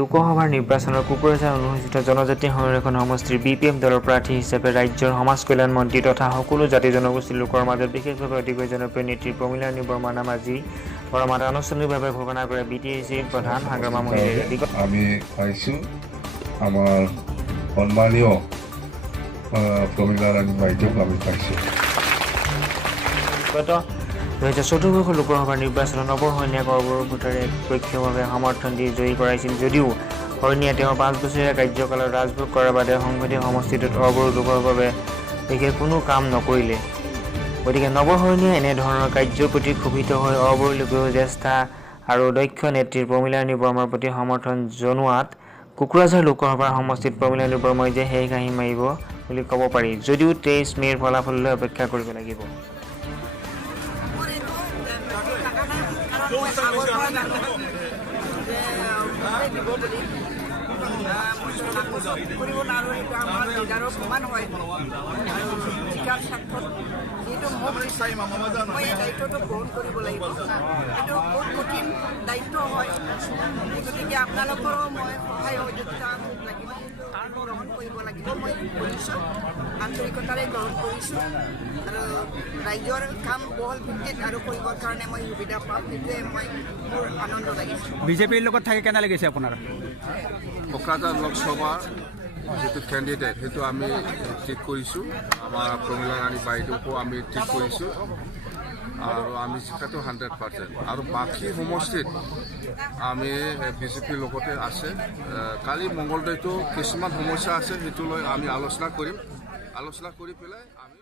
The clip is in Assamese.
লোকসভাৰ নিৰ্বাচনৰ কোকৰাঝাৰ অনুষ্ঠিত জনজাতি সংৰক্ষণ সমষ্টিৰ BPM দলৰ প্ৰাৰ্থী হিচাপে ৰাজ্যৰ সমাজ কল্যাণ মন্ত্ৰী তথা সকলো জাতি জনগোষ্ঠীৰ লোকৰ মাজত বিশেষভাৱে অতিকৈ জনপ্ৰিয় নেত্ৰী প্ৰমীলাৰাণী বৰ্মাৰ নাম আজি বৰমাত আনুষ্ঠানিকভাৱে ঘোষণা কৰে BTACৰ প্ৰধান হাগ্ৰামা মহিলাই। আমি পাইছোঁ আমাৰ সন্মানীয় প্ৰমীলাৰাণী বাইদেউক আমি পাইছোঁ। 2014 বৰ্ষৰ লোকসভাৰ নিৰ্বাচনত নৱশৰণীয়া কৰবৰ ভোটাৰে পক্ষভাৱে সমৰ্থন দি জয়ী কৰাইছিল যদিও শৰণীয়া তেওঁৰ 5 বছৰীয়া কাৰ্যকালত ৰাজভোগ কৰাৰ বাদে সংসদীয় সমষ্টিটোত অবৰো লোকৰ বাবে বিশেষ কোনো কাম নকৰিলে। গতিকে নৱশৰণীয়া এনেধৰণৰ কাৰ্যৰ প্ৰতি ক্ষোভিত হৈ অবৰো লোকেও জ্যেষ্ঠা আৰু দক্ষ নেত্ৰী প্ৰমীলাৰাণী বৰ্মাৰ প্ৰতি সমৰ্থন জনোৱাত কোকৰাঝাৰ লোকসভাৰ সমষ্টিত প্ৰমীলাৰাণী বৰ্মাই যে সেই কাহি মাৰিব বুলি ক'ব পাৰি যদিও 23 মে'ৰ ফলাফললৈ অপেক্ষা কৰিব লাগিব। দায়িত্বটো গ্ৰহণ কৰিব লাগিব। এইটো বহুত কঠিন দায়িত্ব হয়, গতিকে আপোনালোকৰো মই সহায় সহযোগিতা লাগিব, গ্ৰহণ কৰিব লাগিব। মই কৰিছোঁ, আন্তৰিকতাৰে গ্ৰহণ কৰিছোঁ আৰু ৰাইজৰ কাম বহল ভিত্তিত আৰু কৰিবৰ কাৰণে মই সুবিধা পাওঁ, সেইটোৱে মোৰ আনন্দ লাগিছে। বিজেপিৰ লগত থাকি কেনে লাগিছে আপোনাৰ? কোকৰাঝাৰ লোকসভাৰ যিটো কেণ্ডিডেট সেইটো আমি ঠিক কৰিছোঁ, আমাৰ প্ৰমীলাৰাণী বাইদেউকো আমি ঠিক কৰিছোঁ আৰু আমি শিক্ষাটো 100% আৰু বাকী সমষ্টিত আমি বিজেপিৰ লগতে আছে। কালি মংগলদৈতো কিছুমান সমস্যা আছে, সেইটো লৈ আমি আলোচনা কৰিম, আলোচনা কৰি পেলাই আমি